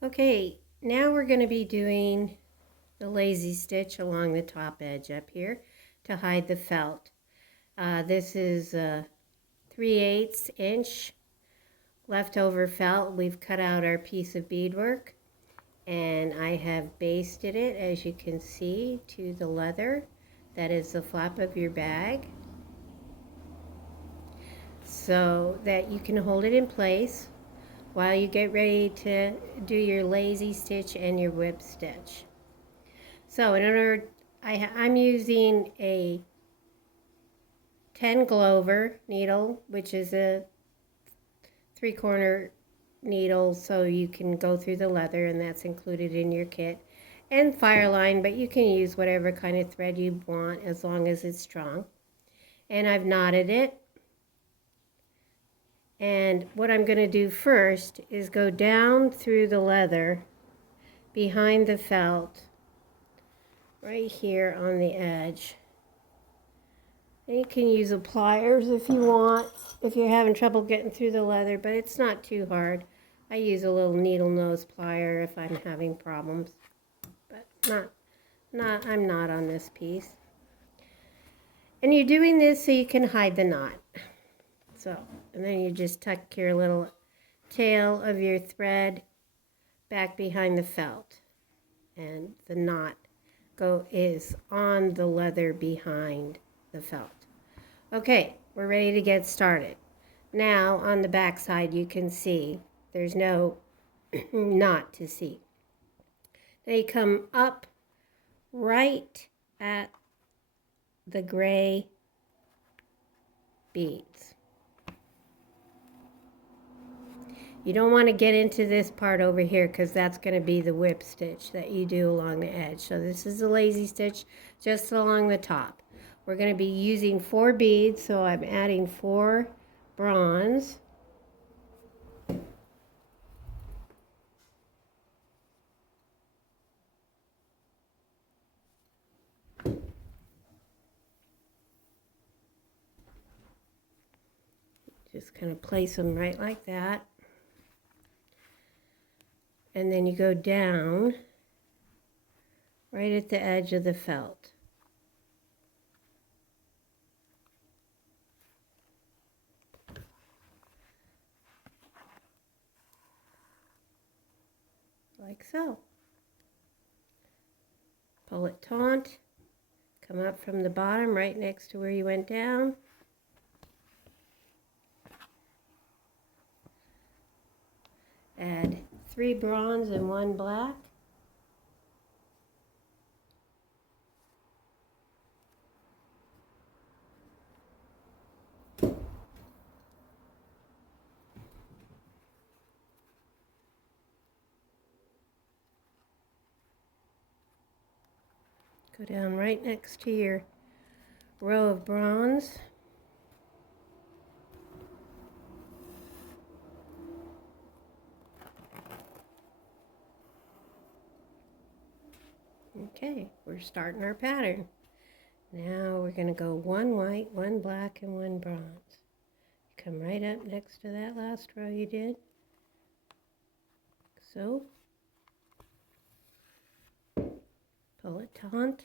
Okay, now we're going to be doing the lazy stitch along the top edge up here to hide the felt. This is a 3/8 inch leftover felt. We've cut out our piece of beadwork and I have basted it, as you can see, to the leather. That is the flap of your bag, so that you can hold it in place while you get ready to do your lazy stitch and your whip stitch. So in order, I'm using a 10 Glover needle, which is a 3-corner needle, so you can go through the leather, and that's included in your kit, and Fireline, but you can use whatever kind of thread you want as long as it's strong. And I've knotted it. And what I'm going to do first is go down through the leather behind the felt right here on the edge. And you can use a pliers if you want, if you're having trouble getting through the leather, but it's not too hard. I use a little needle nose plier if I'm having problems, but I'm not on this piece. And you're doing this so you can hide the knot. So, and then you just tuck your little tail of your thread back behind the felt, and the knot is on the leather behind the felt. Okay, we're ready to get started. Now on the back side you can see there's no knot to see. They come up right at the gray beads. You don't want to get into this part over here because that's going to be the whip stitch that you do along the edge. So this is the lazy stitch just along the top. We're going to be using 4 beads, so I'm adding 4 bronze. Just kind of place them right like that. And then you go down right at the edge of the felt. Like so. Pull it taut, come up from the bottom right next to where you went down. Add 3 bronze and 1 black. Go down right next to your row of bronze. Okay, we're starting our pattern. Now we're going to go 1 white, 1 black, and 1 bronze. Come right up next to that last row you did. So, pull it taut.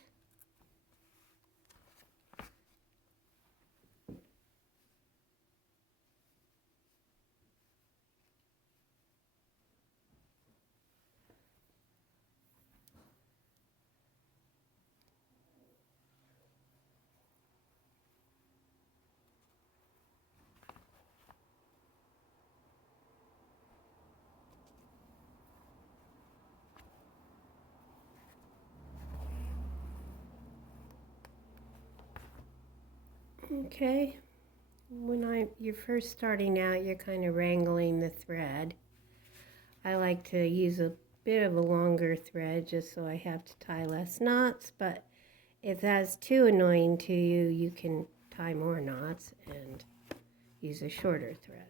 Okay, when you're first starting out, you're kind of wrangling the thread. I like to use a bit of a longer thread just so I have to tie less knots, but if that's too annoying to you, you can tie more knots and use a shorter thread.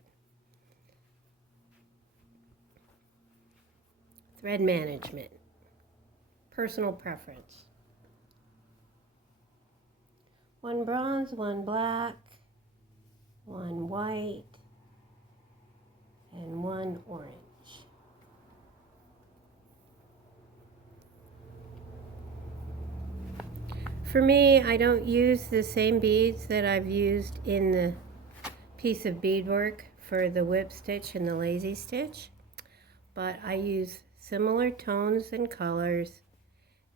Thread management, personal preference. 1 bronze, 1 black, 1 white, and 1 orange. For me, I don't use the same beads that I've used in the piece of beadwork for the whip stitch and the lazy stitch, but I use similar tones and colors,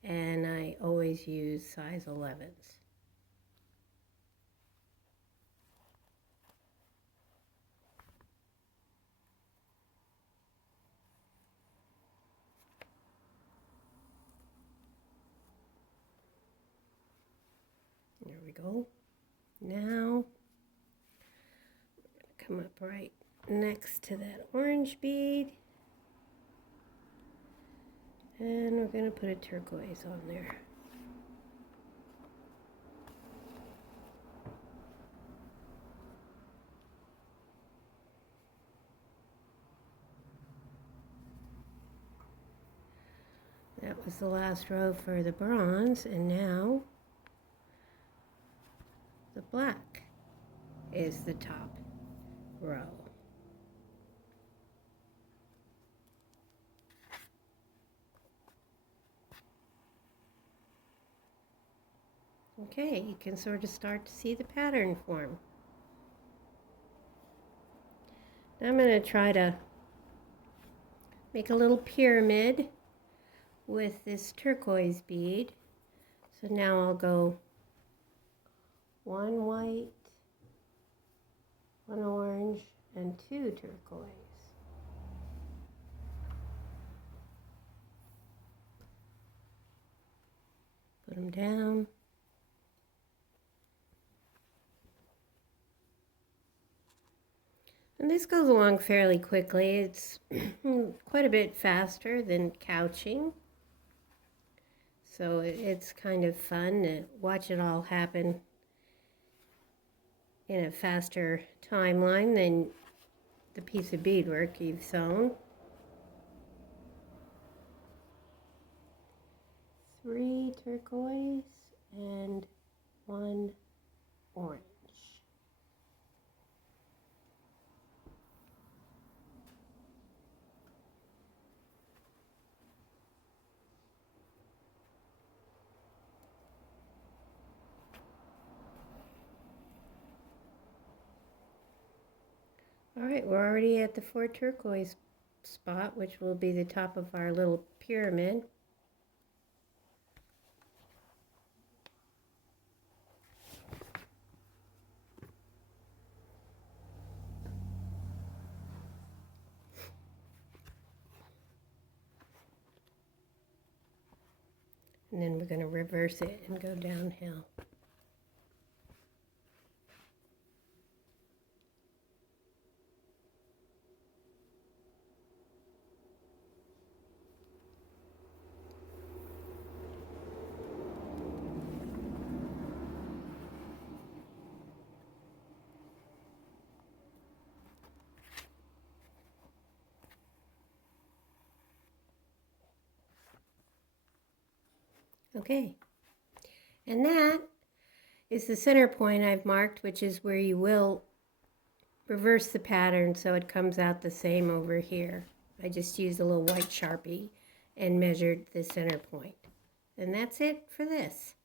and I always use size 11s. There we go. Now, we're going to come up right next to that orange bead. And we're going to put a turquoise on there. That was the last row for the bronze, and now the black is the top row. Okay, you can sort of start to see the pattern form. Now I'm going to try to make a little pyramid with this turquoise bead. So now I'll go one white, one orange, and two turquoise. Put them down. And this goes along fairly quickly. It's quite a bit faster than couching. So it's kind of fun to watch it all happen in a faster timeline than the piece of beadwork you've sewn. 3 turquoise and 1 orange. All right, we're already at the 4 turquoise spot, which will be the top of our little pyramid. And then we're going to reverse it and go downhill. Okay, and that is the center point I've marked, which is where you will reverse the pattern so it comes out the same over here. I just used a little white Sharpie and measured the center point. And that's it for this.